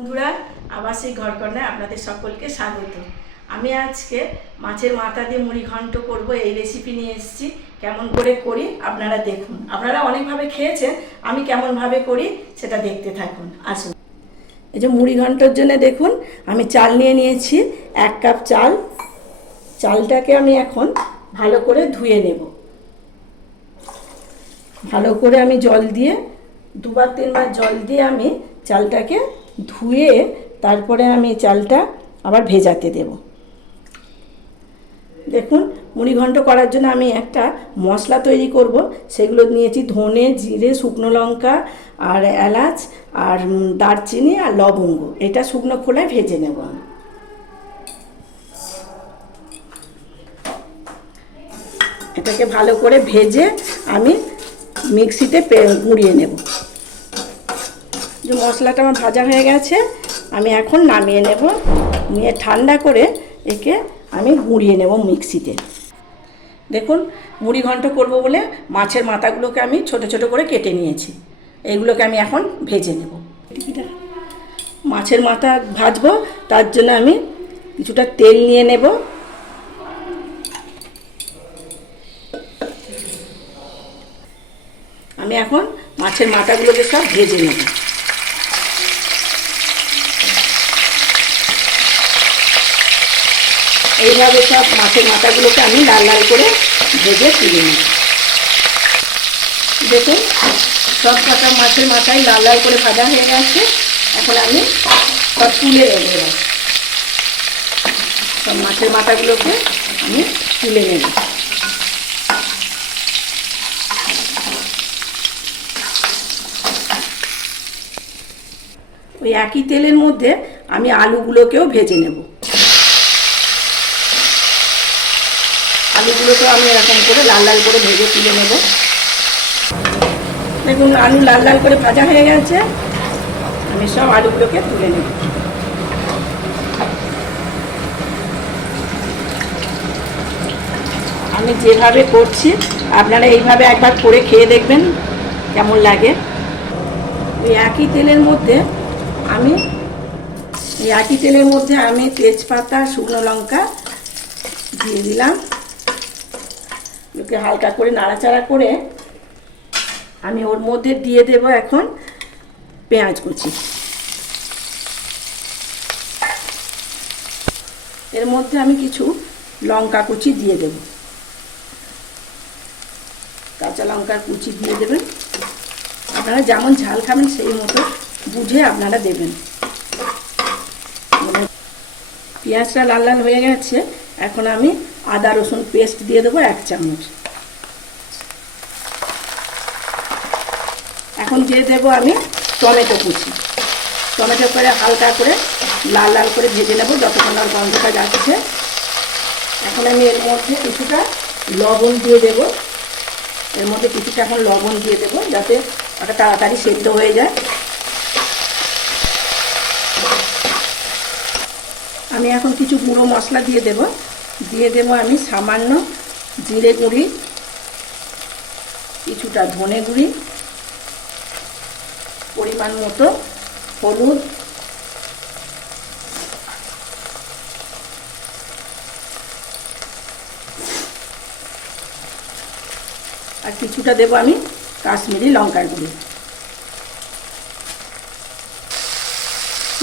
বন্ধুরা, আবার সেই ঘরকন্যায় আপনাদের সকলকে স্বাগত। আমি আজকে মাছের মাথা দিয়ে মুড়ি ঘন্ট করব, এই রেসিপি নিয়ে এসেছি। কেমন করে করি আপনারা দেখুন। আপনারা অনেকভাবে খেয়েছেন, আমি কেমনভাবে করি সেটা দেখতে থাকুন। আসুন। এই যে মুড়ি ঘন্টর জন্য দেখুন আমি চাল নিয়ে নিয়েছি 1 কাপ চাল। চালটাকে আমি এখন ভালো করে ধুয়ে নেব। ভালো করে আমি জল দিয়ে 2-3 বার জল দিয়ে আমি চালটাকে ধুয়ে তারপরে আমি চালটা আবার ভেজাতে দেব। দেখুন, মুড়ি ঘন্ট করার জন্য আমি একটা মশলা তৈরি করব। সেগুলো নিয়েছি ধনে, জিরে, শুকনো লঙ্কা আর এলাচ আর দারচিনি আর লবঙ্গ। এটা শুকনো খোলায় ভেজে নেব। এটাকে ভালো করে ভেজে আমি মিক্সিতে গুঁড়িয়ে নেব। যে মশলাটা আমার ভাজা হয়ে গেছে, আমি এখন নামিয়ে নেব। নিয়ে ঠান্ডা করে একে আমি গুঁড়িয়ে নেব মিক্সিতে। দেখুন, মুড়ি ঘন্ট করব বলে মাছের মাথাগুলোকে আমি ছোট ছোট করে কেটে নিয়েছি। এইগুলোকে আমি এখন ভেজে নেব। মাছের মাথা ভাজবো, তার জন্য আমি কিছুটা তেল নিয়ে নেব। আমি এখন মাছের মাথাগুলোকে সব ভেজে নেব। এইভাবে সব মাছের মাথাগুলোকে আমি লাল লাল করে ভেজে তুলে নেব। দেখুন, সব কটা মাছের মাথায় লাল লাল করে ভাজা হয়ে গেছে। এখন আমি সব তুলে নেব। সব মাছের মাথাগুলোকে আমি তুলে নেব। ওই একই তেলের মধ্যে আমি আলুগুলোকেও ভেজে নেব। আলুগুলোকেও আমি এরকম করে লাল লাল করে ভেজে তুলে নেব। দেখুন, আলু লাল লাল করে ভাজা হয়ে গেছে। আমি সব আলুগুলোকে তুলে নেব। আমি যেভাবে করছি আপনারা এইভাবে একবার করে খেয়ে দেখবেন কেমন লাগে। ওই একই তেলের মধ্যে আমি তেজপাতা, শুকনো লঙ্কা দিয়ে দিলাম। ওকে হালকা করে নাড়াচাড়া করে আমি ওর মধ্যে দিয়ে দেব এখন পেঁয়াজ কুচি। এর মধ্যে আমি কিছু লঙ্কা কুচি দিয়ে দেব। কাঁচা লঙ্কার কুচি দিয়ে দেবেন। আপনারা যেমন ঝাল খাবেন সেই মতো বুঝে আপনারা দেবেন। পেঁয়াজটা লাল লাল হয়ে গেছে। এখন আমি আদা রসুন পেস্ট দিয়ে দেবো 1 চামচ। এখন দিয়ে দেবো আমি টমেটো কুচি। টমেটো করে হালকা করে লাল লাল করে ভেজে নেব যতক্ষণ না গন্ধটা যাচ্ছে। এখন আমি এর মধ্যে কিছুটা লবণ দিয়ে দেব। এখন লবণ দিয়ে দেবো যাতে ওটা তাড়াতাড়ি সেদ্ধ হয়ে যায়। আমি এখন কিছু গুঁড়ো মশলা দিয়ে দেব। আমি সামান্য জিরে গুঁড়ি, কিছুটা ধনে গুঁড়ি, পরিমাণ মতো হলুদ, আর কিছুটা দেব আমি কাশ্মীরি লঙ্কার গুঁড়ি।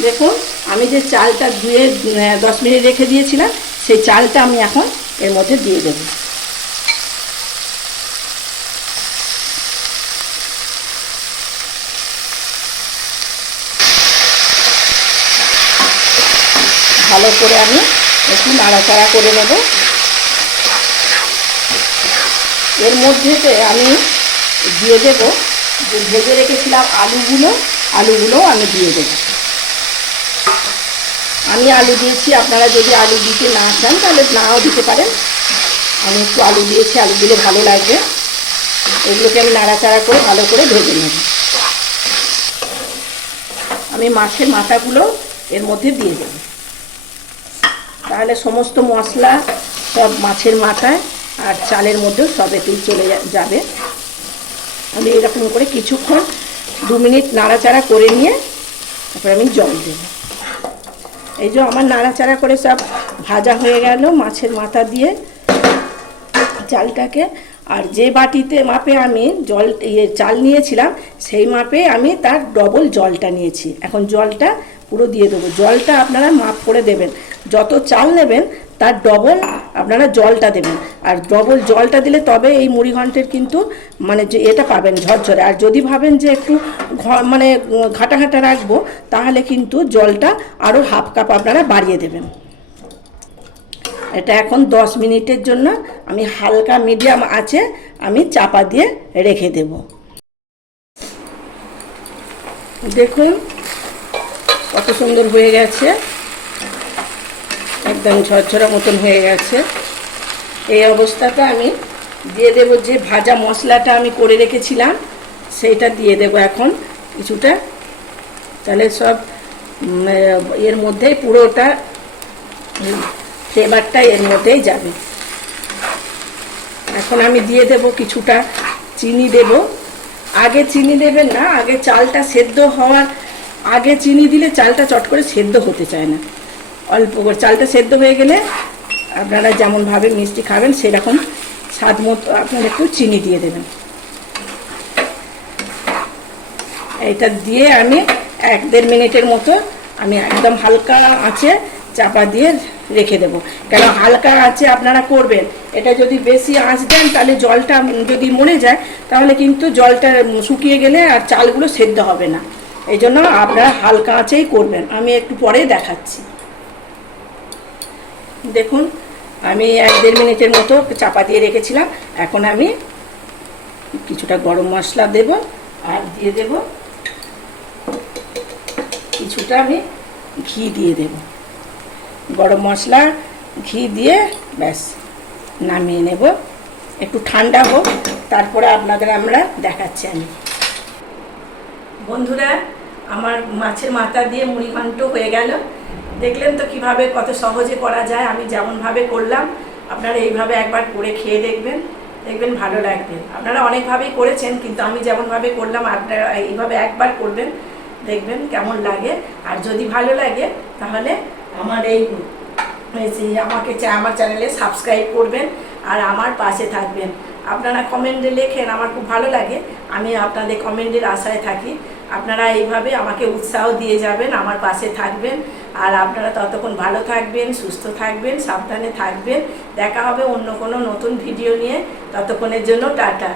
দেখুন, আমি যে চালটা ধুয়ে 10 মিনিট রেখে দিয়েছিলাম সেই চালটা আমি এখন এর মধ্যে দিয়ে দেব। ভালো করে আমি একটু নাড়াচাড়া করে নেব। এর মধ্যে আমি দিয়ে দেব যে ভেজে রেখেছিলাম আলুগুলো আমি দিয়ে দেব। আমি আলু দিয়েছি, আপনারা যদি আলু দিতে না চান তাহলে নাও দিতে পারেন। আমি একটু আলু দিয়েছি, আলু দিলে ভালো লাগবে। এগুলোকে আমি নাড়াচাড়া করে ভালো করে ভেজে নেব। আমি মাছের মাথাগুলো এর মধ্যে দিয়ে দেব। তাহলে সমস্ত মশলা সব মাছের মাথায় আর চালের মধ্যেও সবেতেই চলে যাবে। আমি এরকম করে কিছুক্ষণ 2 মিনিট নাড়াচাড়া করে নিয়ে তারপরে আমি জল দেব। এই যে আমার নাড়াচাড়া করে সব ভাজা হয়ে গেল মাছের মাথা দিয়ে চালটাকে। আর যে বাটিতে মাপে আমি চাল নিয়েছিলাম সেই মাপে আমি তার ডবল জলটা নিয়েছি। এখন জলটা পুরো দিয়ে দেবো। জলটা আপনারা মাপ করে দেবেন, যত চাল নেবেন তার ডবল আপনারা জলটা দেবেন। আর ডবল জলটা দিলে তবে এই মুড়ি ঘন্টের কিন্তু মানে যে এটা পাবেন ঝরঝরে। আর যদি ভাবেন যে একটু মানে ঘাটা ঘাটা রাখবো তাহলে কিন্তু জলটা আরও হাফ কাপ আপনারা বাড়িয়ে দেবেন। এটা এখন 10 মিনিটের জন্য আমি হালকা মিডিয়াম আঁচে আমি চাপা দিয়ে রেখে দেব। দেখুন কত সুন্দর হয়ে গেছে, একদম ঝরঝরা মতন হয়ে গেছে। এই অবস্থাতে আমি দিয়ে দেব যে ভাজা মশলাটা আমি করে রেখেছিলাম সেইটা দিয়ে দেব এখন কিছুটা। তাহলে সব এর মধ্যেই পুরোটা ফ্লেভারটা এর মধ্যেই যাবে। এখন আমি দিয়ে দেব কিছুটা চিনি দেব। আগে চিনি দেবেন না, আগে চালটা সেদ্ধ হওয়ার আগে চিনি দিলে চালটা চট করে সেদ্ধ হতে চায় না। অল্প করে চালটা সেদ্ধ হয়ে গেলে আপনারা যেমনভাবে মিষ্টি খাবেন সেরকম স্বাদ মতো আপনারা একটু চিনি দিয়ে দেবেন। এটা দিয়ে আমি 1-1.5 মিনিটের মতো আমি একদম হালকা আঁচে চাপা দিয়ে রেখে দেব। কেন হালকা আঁচে আপনারা করবেন, এটা যদি বেশি আঁচ দেন তাহলে জলটা যদি মরে যায় তাহলে কিন্তু জলটা শুকিয়ে গেলে আর চালগুলো সেদ্ধ হবে না। এই জন্য আপনারা হালকা আঁচেই করবেন। আমি একটু পরে দেখাচ্ছি। দেখুন আমি 1-1.5 মিনিটের মতো চাপা দিয়ে রেখেছিলাম। এখন আমি কিছুটা গরম মশলা দেব আর দিয়ে দেব কিছুটা আমি ঘি দিয়ে দেব। গরম মশলা ঘি দিয়ে ব্যাস নামিয়ে নেব। একটু ঠান্ডা হোক তারপরে আপনাদের আমরা দেখাচ্ছি। আমি বন্ধুরা আমার মাছের মাথা দিয়ে মুড়ি ঘন্ট হয়ে গেল। দেখলেন তো কিভাবে কত সহজে করা যায়। আমি যেমনভাবে করলাম আপনারা এইভাবে একবার করে খেয়ে দেখবেন, দেখবেন ভালো লাগবে। আপনারা অনেকভাবেই করেছেন কিন্তু আমি যেমনভাবে করলাম আপনারা এইভাবে একবার করবেন, দেখবেন কেমন লাগে। আর যদি ভালো লাগে তাহলে আমার আমার চ্যানেলে সাবস্ক্রাইব করবেন আর আমার পাশে থাকবেন। আপনারা কমেন্টে লেখেন, আমার খুব ভালো লাগে। আমি আপনাদের কমেন্টের আশায় থাকি। আপনারা এইভাবে আমাকে উৎসাহ দিয়ে যাবেন, আমার পাশে থাকবেন। আর আপনারা ততক্ষণ ভালো থাকবেন, সুস্থ থাকবেন, সাবধানে থাকবেন। দেখা হবে অন্য কোনো নতুন ভিডিও নিয়ে। ততক্ষণের জন্য টাটা।